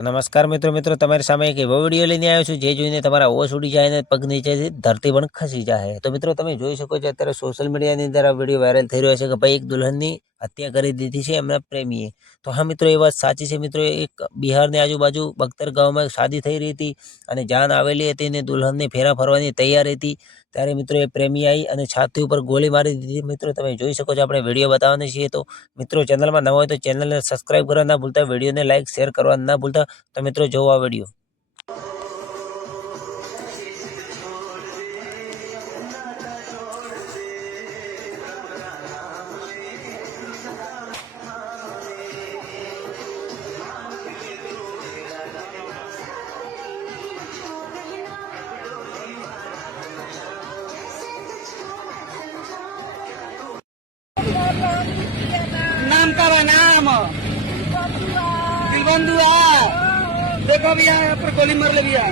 નમસ્કાર મિત્રો તમારી સામે એક એવો વિડીયો લઈને આવ્યો છું જે જોઈને તમારા હોશ ઉડી જાય અને પગ નીચેથી ધરતી પણ ખસી જાય। તો મિત્રો તમે જોઈ શકો છો અત્યારે સોશિયલ મીડિયાની અંદર આ વિડીયો વાયરલ થઈ રહ્યો છે કે ભાઈ એક દુલ્હનની હત્યા કરી દીધી છે એમના પ્રેમીએ। તો હા મિત્રો એ વાત સાચી છે મિત્રો। એક બિહારની આજુબાજુ બખ્તર ગામમાં શાદી થઈ રહી હતી અને જાન આવેલી હતી અને દુલ્હનને ફેરા ફરવાની તૈયાર હતી ત્યારે મિત્રો એ પ્રેમી આવી અને છાતી ઉપર ગોળી મારી દીધી। મિત્રો તમે જોઈ શકો છો આપણે વિડીયો બતાવવાના છીએ। તો મિત્રો ચેનલમાં નવા હોય તો ચેનલને સબસ્ક્રાઇબ કરવા ના ભૂલતા, વિડીયોને લાઇક શેર કરવા ના ભૂલતા। તો મિત્રો જોવો આ વિડીયો। नाम का बा नाम दिलबंधु है। देखो भैया यहाँ पर गोली मार ले भैया।